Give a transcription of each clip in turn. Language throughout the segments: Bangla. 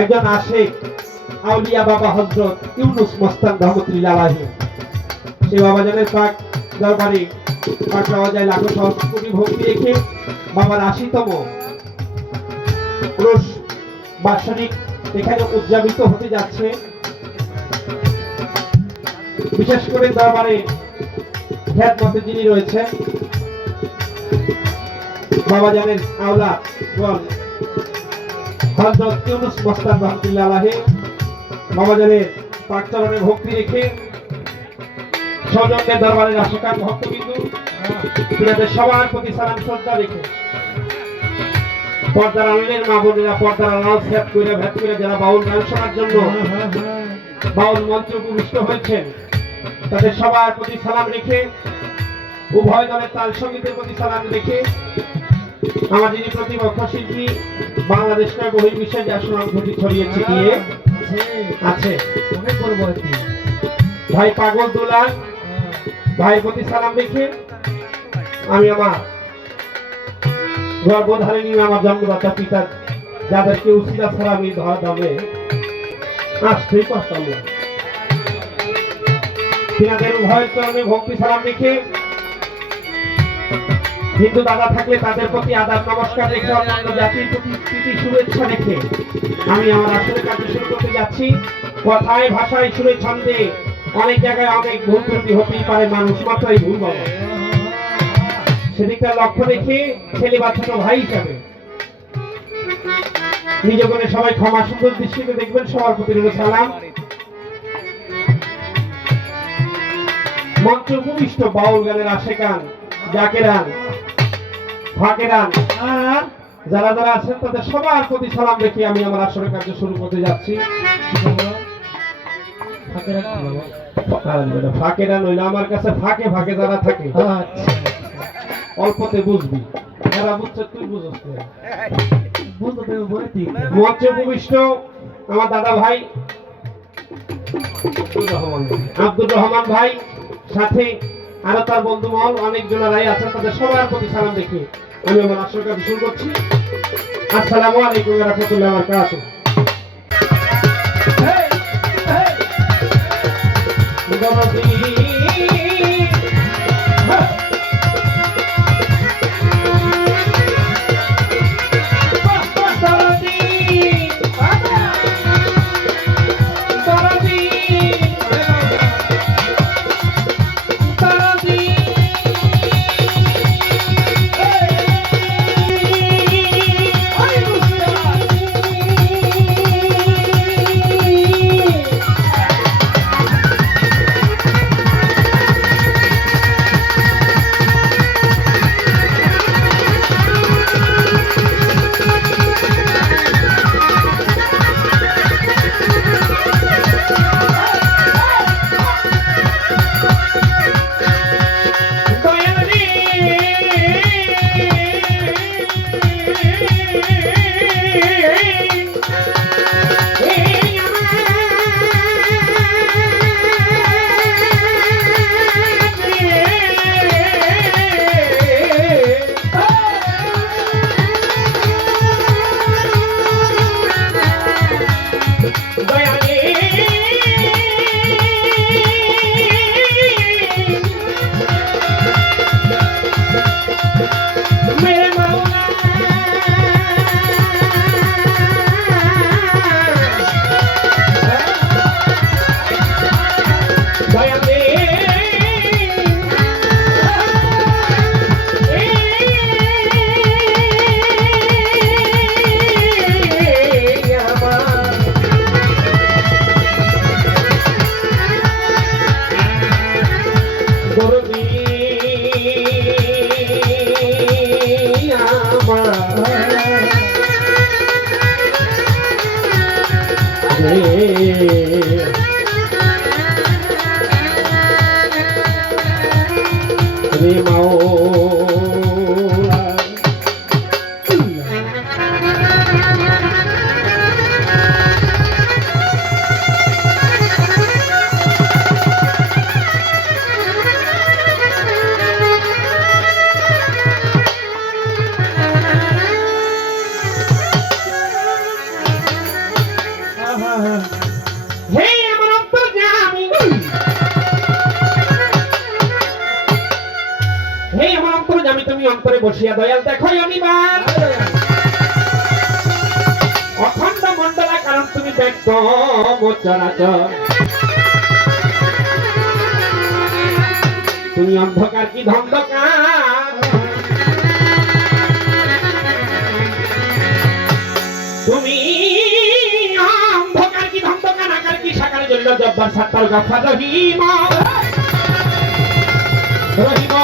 একজন আশেক আউলিয়া বাবা হজরত ইউনুস মস্তান রহমতুল্লাহ। আলাহি সে বাবাজানের পাক দরবারে পাক পাওয়া যায় লাখো সহস্র কোটি ভক্তি রেখে বাবার আশিতম পুরুষ বাৎসরিক এখানে উদযাপিত হতে যাচ্ছে। বিশেষ করে দরবারে খ্যাত মতে যিনি রয়েছেন, বাবা জানেন আওলা রহমতুল্লাহ ভক্তি রেখে আশাকার ভক্তবিন্দু সবার প্রতি সালাম, শ্রদ্ধা রেখে পর্দার আনলেন মা বোনেরা পর্দার আনাল সেট করে ভেদ করে যারা বাউল গান শোনার জন্য বাউল উপবিষ্ট হয়েছেন, তাদের সবার প্রতি সালাম রেখে উভয় দলের তাল সঙ্গীতের প্রতি সালাম রেখে আমার যিনি প্রতিপক্ষ শিল্পী বাংলাদেশ নয় বহির্বিশ্বে যা সুনাম ঘটি ছড়িয়েছে গিয়ে আছে। ভাই পাগল দুলাল ভাইয়ের প্রতি সালাম রেখে আমি আমার গর্ভধারিণী আমার জন্মদাতা পিতা যাদেরকে উচিরা ছাড়া আমি ধরা দামে আসতেই পারতাম না। উভয়ের চরণে ভক্তি সালাম রেখে হিন্দু দাদা থাকলে তাদের প্রতি আদাব নমস্কার রেখে অন্যান্য জাতির প্রতি প্রীতি, শুভেচ্ছা রেখে আমি আমার আসলে কাজ শুরু করতে যাচ্ছি। কথায়, ভাষায় সুরে ছন্দে অনেক জায়গায় অনেক ভুল ত্রুটি হতেই পারে মানুষ, মাত্রাই ভুল বাবা সেদিকটার লক্ষ্য রেখে ছেলে বা ছোট ভাই হিসাবে নিজ করে সবাই ক্ষমা সুন্দর দৃষ্টিতে দেখবেন, সবার প্রতি সালাম। মঞ্চ উপবিষ্ট বাউল গানের আশেকান, জাকেরান ফাঁকেরান আর যারা যারা আছেন তাদের সবার প্রতি সালাম রেখে আমি আমার আসলে কার্য শুরু করতে যাচ্ছি। ফাঁকে নইলে আমার কাছে ফাঁকে ফাঁকে যারা থাকে আচ্ছা অল্পতে বুঝবি। যারা বুঝছে তুই তুমি মঞ্চে উপবিষ্ট আমার দাদা ভাই আব্দুর রহমান ভাই সাথে আরও তার বন্ধু মহল অনেক জনেরাই আছেন তাদের সবার প্রতি সালাম দেখি। আমি আমার আসল কাজ করছি। আসসালামু আলাইকুম রহমতুল্লাহ বারকাতুহ। Ei. বসিয়া দয়াল দেখো অনিবার। অখণ্ড মন্ডলা কারণ তুমি চরাচর তুমি অন্ধকার কি ধন্ধকার তুমি অন্ধকার কি ধন্ধকার আকার কি সাকার জন্য জব্বার সাত্তার গাফা রহিম। রহিম।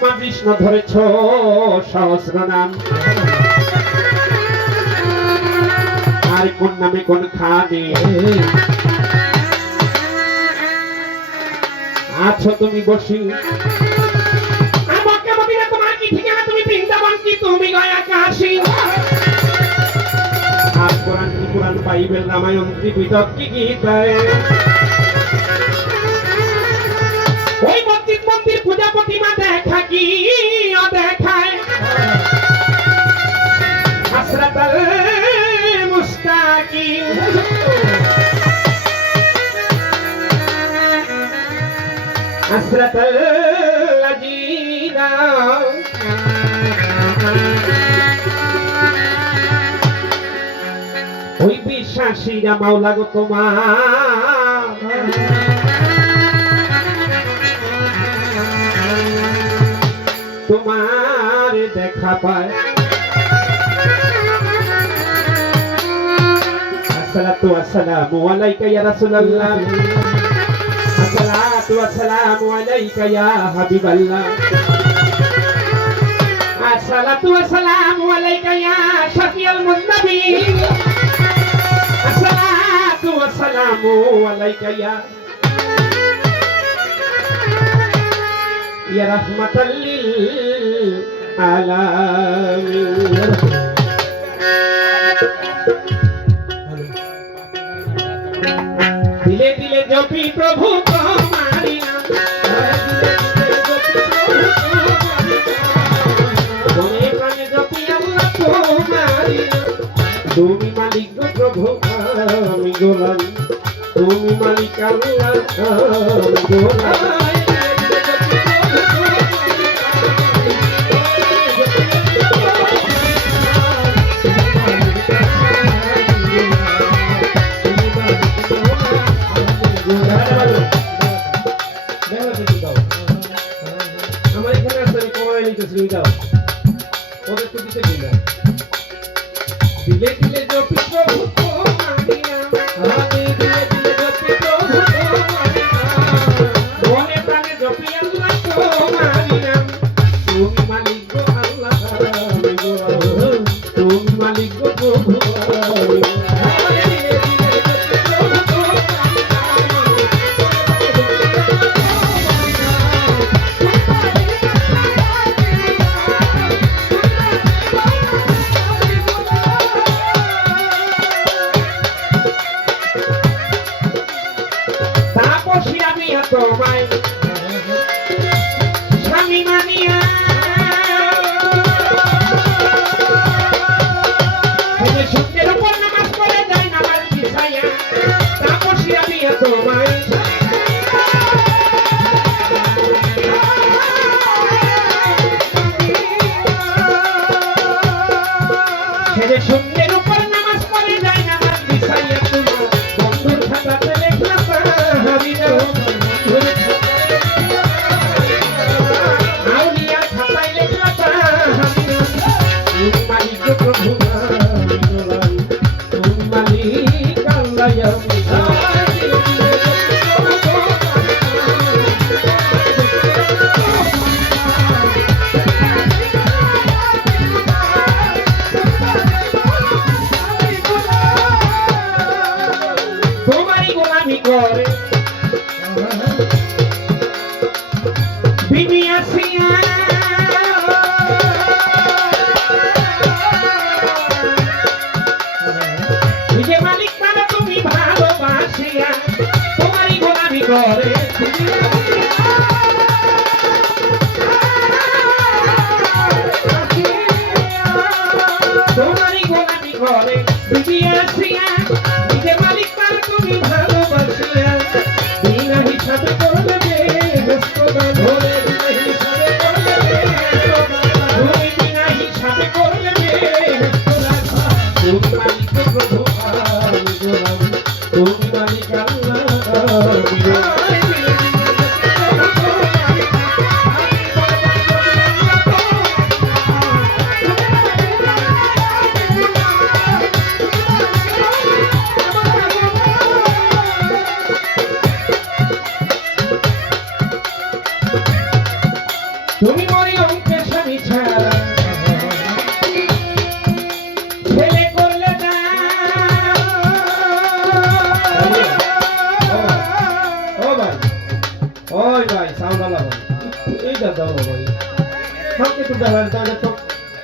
ব্রহ্মা বিষ্ণু ধরেছ, সহস্র নাম। আর কোন নামে কোন খানে আছো তুমি বসি। আমাকে মদিনা তোমার কি তুমি বৃন্দাবন কি, তুমি গয়া কাশি? আর কোরআন কি কোরআন, বাইবেল, রামায়ণ কি ওই মন্দির পূজা প্রতিমা দেখা কি দেখায় হাসরাতাল মুস্তাকিম। হাসরাতাল লাজিনা ওই বিশ্বাসীরা মাওলা গো তোমার। তোমার দেখা পায়। আসসালাতু আসসালামু আলাইকা ইয়া রাসূলুল্লাহ। আসসালাতু আসসালামু আলাইকা ইয়া হাবিবাল্লাহ। আসসালাতু আসসালামু আলাইকা ইয়া শাফিউল মুনবিয়িন আসসালাতু আসসালামু আলাইকা ইয়া রাহমাতাল লিল আলামিন দিলে দিলে জপি প্রভু তোমারি তুমি মালিক গো প্রভু আমি গোলাম। তুমি মালিক আমি গোলাম।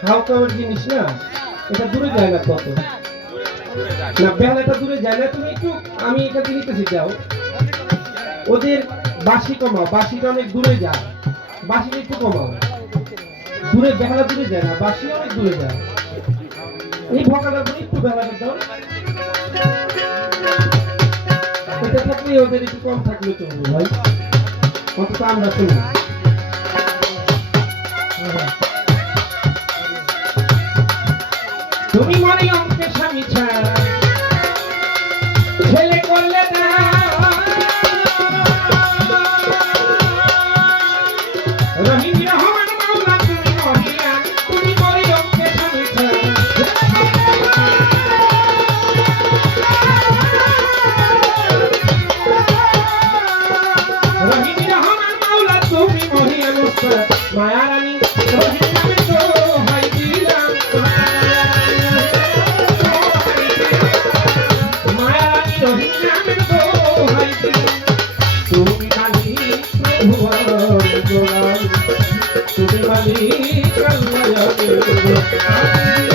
হালকা ওর জিনিস না। এটা দূরে জায়গা কত? না, বেহালাটা দূরে না। তুমি একটু আমি এটা দিতেছি, যাও। ওদের বাসি কমাও বাসিটা অনেক দূরে যায়। বাসিটা একটু কমাও। দূরে, বেহালা দূরে যায় না বাসি অনেক দূরে যায়। এই ভকাটা করে একটু বেহালাটা দাও। এটা থাকলে ওদের একটু কম থাকলে চলবে, ভাই। অন্তত আমরা শুনি তুমি মনে মালিক আমি